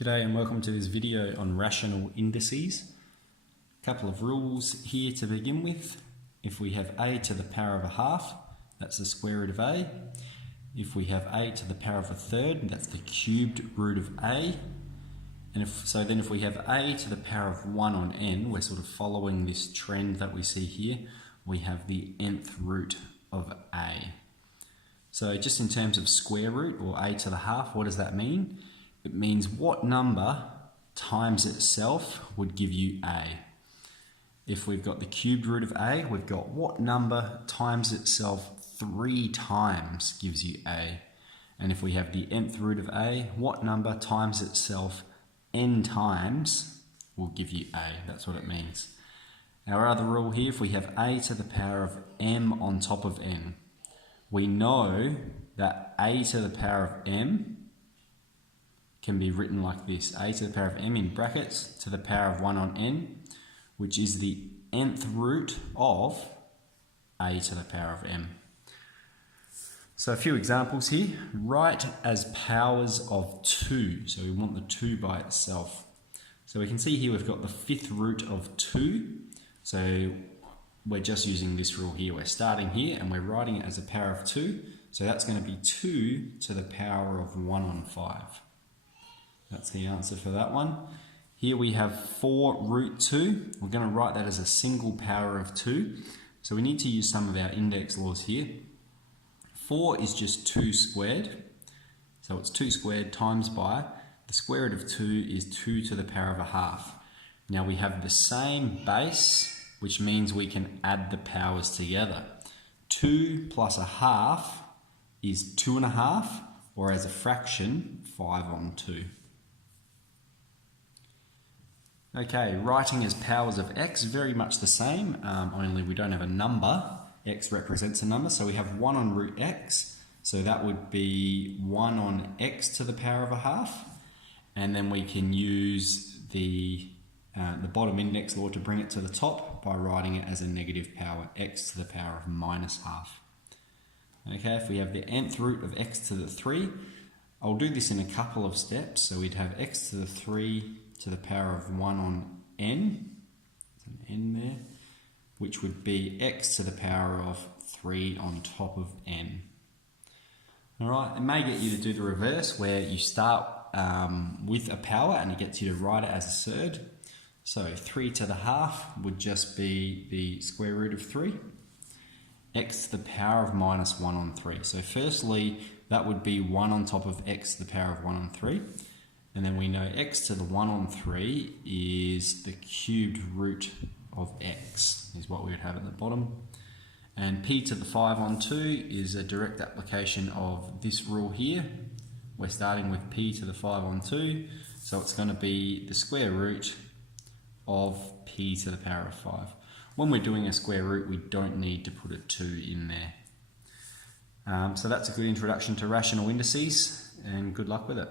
G'day and welcome to this video on rational indices. A couple of rules here to begin with. If we have a to the power of a half, that's the square root of a. If we have a to the power of a third, that's the cubed root of a. And if we have a to the power of 1 on n, we're sort of following this trend that we see here. We have the nth root of a. So just in terms of square root or a to the half, what does that mean? It means what number times itself would give you a. If we've got the cubed root of a, we've got what number times itself 3 times gives you a. And if we have the nth root of a, what number times itself n times will give you a. That's what it means. Our other rule here, if we have a to the power of m on top of n, we know that a to the power of m can be written like this: a to the power of m in brackets to the power of 1 on n, which is the nth root of a to the power of m. So a few examples here. Write as powers of 2. So we want the 2 by itself. So we can see here we've got the 5th root of 2. So we're just using this rule here. We're starting here and we're writing it as a power of 2. So that's going to be 2 to the power of 1 on 5. That's the answer for that one. Here we have 4 root 2. We're going to write that as a single power of 2. So we need to use some of our index laws here. 4 is just 2 squared. So it's 2 squared times by the square root of 2 is 2 to the power of a half. Now we have the same base, which means we can add the powers together. 2 plus a half is 2.5, or as a fraction, 5 on 2. Okay, writing as powers of x, very much the same, only we don't have a number. X represents a number, so we have 1 on root x, so that would be 1 on x to the power of a half, and then we can use the bottom index law to bring it to the top by writing it as a negative power, x to the power of minus half. Okay, if we have the nth root of x to the 3, I'll do this in a couple of steps. So we'd have x to the 3 to the power of 1 on n, there's an n there, which would be x to the power of 3 on top of n. Alright, it may get you to do the reverse, where you start with a power and it gets you to write it as a surd. So 3 to the half would just be the square root of 3. X to the power of minus 1 on 3. So firstly, that would be 1 on top of x to the power of 1 on 3. And then we know x to the 1 on 3 is the cubed root of x, is what we would have at the bottom. And p to the 5 on 2 is a direct application of this rule here. We're starting with p to the 5 on 2, so it's going to be the square root of p to the power of 5. When we're doing a square root, we don't need to put a 2 in there. So that's a good introduction to rational indices, and good luck with it.